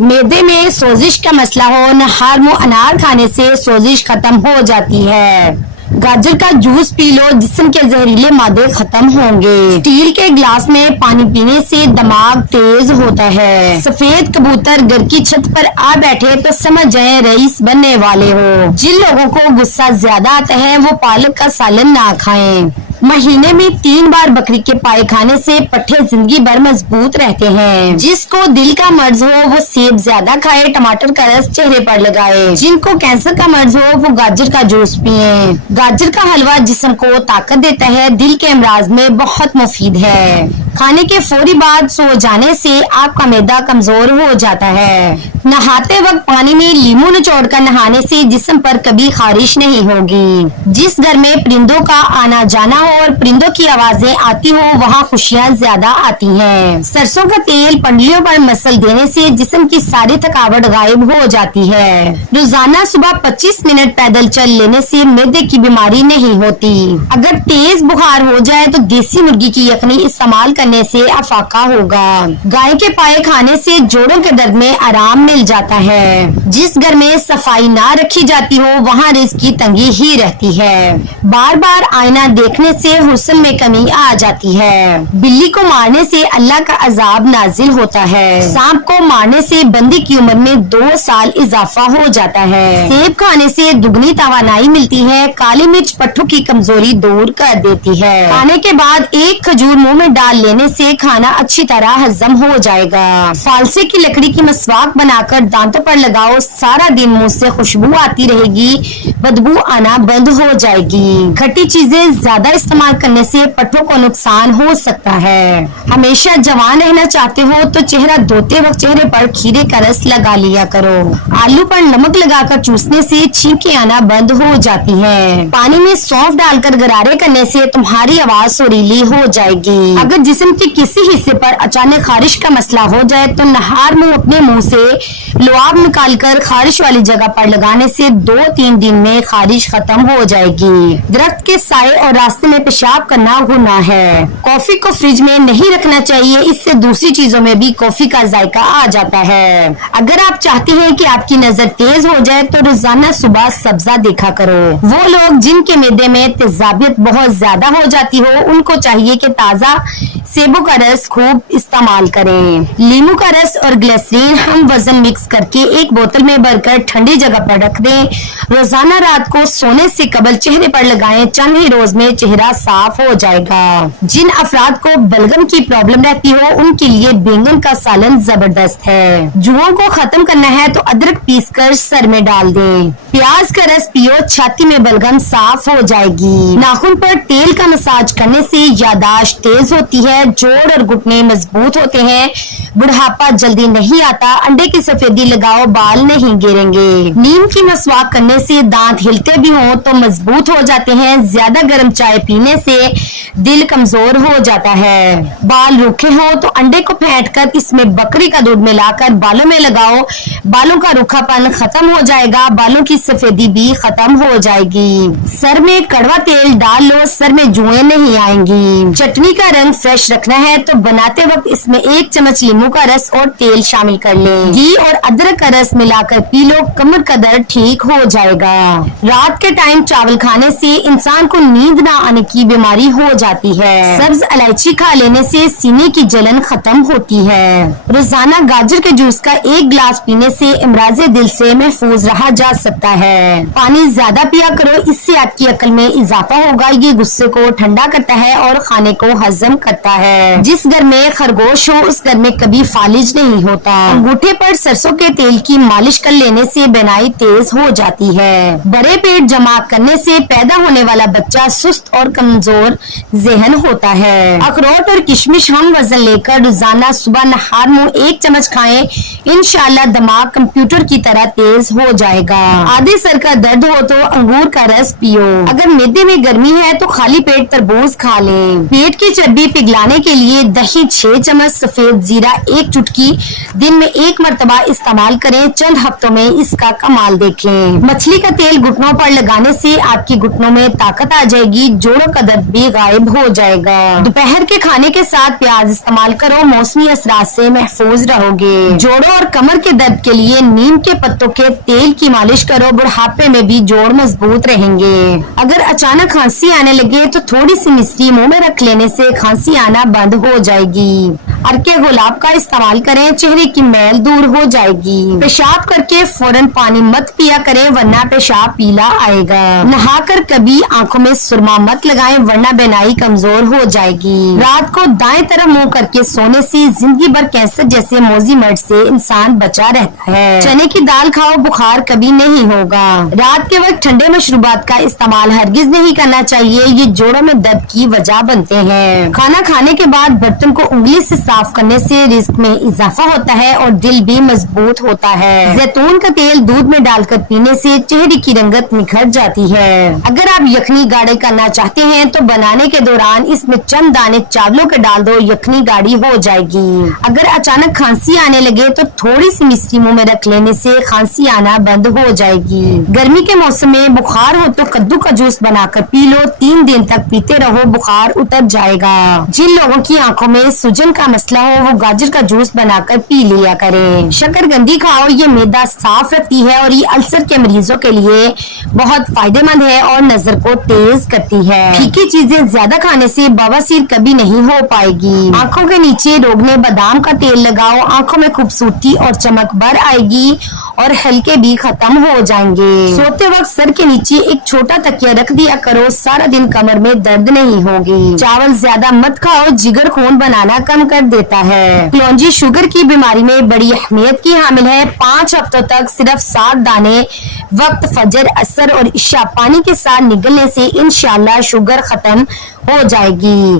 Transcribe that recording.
میدے میں سوزش کا مسئلہ ہو، نہار منہ انار کھانے سے سوزش ختم ہو جاتی ہے۔ گاجر کا جوس پی لو، جسم کے زہریلے مادے ختم ہوں گے۔ اسٹیل کے گلاس میں پانی پینے سے دماغ تیز ہوتا ہے۔ سفید کبوتر گھر کی چھت پر آ بیٹھے تو سمجھ جائیں رئیس بننے والے ہو۔ جن لوگوں کو غصہ زیادہ آتا ہے وہ پالک کا سالن نہ کھائیں۔ مہینے میں 3 بار بکری کے پائے کھانے سے پٹھے زندگی بھر مضبوط رہتے ہیں۔ جس کو دل کا مرض ہو وہ سیب زیادہ کھائے، ٹماٹر کا رس چہرے پر لگائے۔ جن کو کینسر کا مرض ہو وہ گاجر کا جوس پئیں۔ گاجر کا حلوہ جسم کو طاقت دیتا ہے، دل کے امراض میں بہت مفید ہے۔ کھانے کے فوری بعد سو جانے سے آپ کا معدہ کمزور ہو جاتا ہے۔ نہاتے وقت پانی میں لیمو نچوڑ کر نہانے سے جسم پر کبھی خارش نہیں ہوگی۔ جس گھر میں پرندوں کا آنا جانا ہو اور پرندوں کی آوازیں آتی ہو وہاں خوشیاں زیادہ آتی ہیں۔ سرسوں کا تیل پنڈلیوں پر مسل دینے سے جسم کی ساری تھکاوٹ غائب ہو جاتی ہے۔ روزانہ صبح 25 منٹ پیدل چل لینے سے معدے کی بیماری نہیں ہوتی۔ اگر تیز بخار ہو جائے تو دیسی مرغی کی یخنی استعمال کرنے سے افاقہ ہوگا۔ گائے کے پائے کھانے سے جوڑوں کے درد میں آرام مل جاتا ہے۔ جس گھر میں صفائی نہ رکھی جاتی ہو وہاں رزق کی تنگی ہی رہتی ہے۔ بار بار آئینہ دیکھنے سے حسن میں کمی آ جاتی ہے۔ بلی کو مارنے سے اللہ کا عذاب نازل ہوتا ہے۔ سانپ کو مارنے سے بندی کی عمر میں 2 سال اضافہ ہو جاتا ہے۔ سیب کھانے سے دگنی توانائی ملتی ہے۔ کالی مرچ پٹھوں کی کمزوری دور کر دیتی ہے۔ کھانے کے بعد 1 کھجور منہ میں ڈال لینے سے کھانا اچھی طرح ہضم ہو جائے گا۔ فالسے کی لکڑی کی مسواک بنا کر دانتوں پر لگاؤ، سارا دن منہ سے خوشبو آتی رہے گی، بدبو آنا بند ہو جائے گی۔ کھٹی چیزیں زیادہ استعمال کرنے سے پٹھوں کو نقصان ہو سکتا ہے۔ ہمیشہ جوان رہنا چاہتے ہو تو چہرہ دھوتے وقت چہرے پر کھیرے کا رس لگا لیا کرو۔ آلو پر نمک لگا کر چوسنے سے چھینکیں آنا بند ہو جاتی ہیں۔ پانی میں سونف ڈال کر غرارے کرنے سے تمہاری آواز سریلی ہو جائے گی۔ اگر جسم کے کسی حصے پر اچانک خارش کا مسئلہ ہو جائے تو نہار منہ اپنے منہ سے لعاب نکال کر خارش والی جگہ پر لگانے سے 2-3 دن میں خارش ختم ہو جائے گی۔ درخت کے سائے اور راستے میں پیشاب کرنا گناہ ہے۔ کافی کو فریج میں نہیں رکھنا چاہیے، اس سے دوسری چیزوں میں بھی کافی کا ذائقہ آ جاتا ہے۔ اگر آپ چاہتے ہیں کہ آپ کی نظر تیز ہو جائے تو روزانہ صبح سبزہ دیکھا کرو۔ وہ لوگ جن کے معدے میں تیزابیت بہت زیادہ ہو جاتی ہو ان کو چاہیے کہ تازہ سیبوں کا رس خوب استعمال کریں۔ لیمو کا رس اور گلیسرین ہم وزن مکس کر کے ایک بوتل میں بھر کر ٹھنڈی جگہ پر رکھ دیں۔ روزانہ رات کو سونے سے قبل چہرے پر لگائیں، چند ہی روز میں چہرہ صاف ہو جائے گا۔ جن افراد کو بلغم کی پرابلم رہتی ہو ان کے لیے بینگن کا سالن زبردست ہے۔ جوؤں کو ختم کرنا ہے تو ادرک پیس کر سر میں ڈال دیں۔ پیاز کا رس پیو، چھاتی میں بلغم صاف ہو جائے گی۔ ناخن پر تیل کا مساج کرنے سے یادداشت تیز ہوتی ہے، جوڑ اور گھٹنے مضبوط ہوتے ہیں، بڑھاپا جلدی نہیں آتا۔ انڈے کی سفیدی لگاؤ، بال نہیں گریں گے۔ نیم کی مسواک کرنے سے دانت ہلتے بھی ہوں تو مضبوط ہو جاتے ہیں۔ زیادہ گرم چائے پینے سے دل کمزور ہو جاتا ہے۔ بال روکھے ہوں تو انڈے کو پھینٹ کر اس میں بکری کا دودھ ملا کر بالوں میں لگاؤ، بالوں کا روکھا پن ختم ہو جائے گا، بالوں کی سفیدی بھی ختم ہو جائے گی۔ سر میں کڑوا تیل ڈال لو، سر میں جوئیں نہیں آئیں گی۔ چٹنی کا رنگ فریش رکھنا ہے تو بناتے وقت اس میں 1 چمچ لیمو کا رس اور تیل شامل کر لیں۔ گھی اور ادرک کا رس ملا کر پی لو، کمر کا درد ٹھیک ہو جائے گا۔ رات کے ٹائم چاول کھانے سے انسان کو نیند نہ آنے کی بیماری ہو جاتی ہے۔ سبز الائچی کھا لینے سے سینے کی جلن ختم ہوتی ہے۔ روزانہ گاجر کے جوس کا 1 گلاس پینے سے امراض دل سے محفوظ رہا جا سکتا ہے۔ پانی زیادہ پیا کرو، اس سے آپ کی عقل میں اضافہ ہوگا۔ یہ غصے کو ٹھنڈا کرتا ہے اور کھانے کو ہضم کرتا ہے۔ جس گھر میں خرگوش ہو اس گھر میں کبھی فالج نہیں ہوتا۔ انگوٹھے پر سرسوں کے تیل کی مالش کر لینے سے بینائی تیز ہو جاتی ہے۔ بڑے پیٹ جمع کرنے سے پیدا ہونے والا بچہ سست اور کمزور ذہن ہوتا ہے۔ اخروٹ اور کشمش ہم وزن لے کر روزانہ صبح نہار منہ 1 چمچ کھائیں، انشاءاللہ دماغ کمپیوٹر کی طرح تیز ہو جائے گا۔ زیادہ سر کا درد ہو تو انگور کا رس پیو. اگر معدے میں گرمی ہے تو خالی پیٹ تربوز کھا لیں. پیٹ کی چربی پگھلانے کے لیے دہی 6 چمچ، سفید زیرہ 1 چٹکی دن میں 1 مرتبہ استعمال کریں. چند ہفتوں میں اس کا کمال دیکھیں. مچھلی کا تیل گھٹنوں پر لگانے سے آپ کی گھٹنوں میں طاقت آ جائے گی، جوڑوں کا درد بھی غائب ہو جائے گا. دوپہر کے کھانے کے ساتھ پیاز استعمال کرو، موسمی اثرات سے محفوظ رہو گے. جوڑوں اور کمر کے درد کے لیے نیم کے پتوں کے تیل کی مالش کرو، بڑھاپے میں بھی جوڑ مضبوط رہیں گے. اگر اچانک کھانسی آنے لگے تو تھوڑی سی مصری منہ میں رکھ لینے سے کھانسی آنا بند ہو جائے گی. ارکے گلاب کا استعمال کریں، چہرے کی میل دور ہو جائے گی. پیشاب کر کے فوراً پانی مت پیا کریں ورنہ پیشاب پیلا آئے گا. نہا کر کبھی آنکھوں میں سرما مت لگائیں ورنہ بینائی کمزور ہو جائے گی. رات کو دائیں طرف منہ کر کے سونے سے زندگی بھر کینسر جیسے موذی مرض سے انسان بچا رہتا ہے. چنے کی دال کھاؤ، بخار کبھی نہیں ہوگا. رات کے وقت ٹھنڈے مشروبات کا استعمال ہرگز نہیں کرنا چاہیے، یہ جوڑوں میں درد کی وجہ بنتے ہیں. کھانا کھانے کے بعد برتن کو انگلی سے صاف کرنے سے رزق میں اضافہ ہوتا ہے اور دل بھی مضبوط ہوتا ہے. زیتون کا تیل دودھ میں ڈال کر پینے سے چہرے کی رنگت نکھر جاتی ہے. اگر آپ یخنی گاڑے کرنا چاہتے ہیں تو بنانے کے دوران اس میں چند دانے چاولوں کے ڈال دو، یخنی گاڑی ہو جائے گی. اگر اچانک کھانسی آنے لگے تو تھوڑی سی مصری منہ میں رکھ لینے سے کھانسی آنا بند ہو جائے گی. گرمی کے موسم میں بخار ہو تو کدو کا جوس بنا کر پی لو، 3 دن تک پیتے رہو، بخار اتر جائے گا. جن لوگوں کی آنکھوں میں سجن کا مسئلہ ہو وہ گاجر کا جوس بنا کر پی لیا کریں. شکر گندی کھاؤ، یہ معدہ صاف رکھتی ہے اور یہ السر کے مریضوں کے لیے بہت فائدہ مند ہے اور نظر کو تیز کرتی ہے. پھیکی چیزیں زیادہ کھانے سے بواسیر کبھی نہیں ہو پائے گی. آنکھوں کے نیچے روغنے بادام کا تیل لگاؤ، آنکھوں میں خوبصورتی اور چمک بھر آئے گی اور ہلکے بھی ختم ہو جائیں گے. سوتے وقت سر کے نیچے ایک چھوٹا تکیہ رکھ دیا کرو، سارا دن کمر میں درد نہیں ہوگی. چاول زیادہ مت کھاؤ، جگر خون بنانا کم کر دیتا ہے. کلونجی شوگر کی بیماری میں بڑی اہمیت کی حامل ہے. 5 ہفتوں تک صرف 7 دانے وقت فجر، عصر اور عشاء پانی کے ساتھ نگلنے سے انشاءاللہ شوگر ختم ہو جائے گی.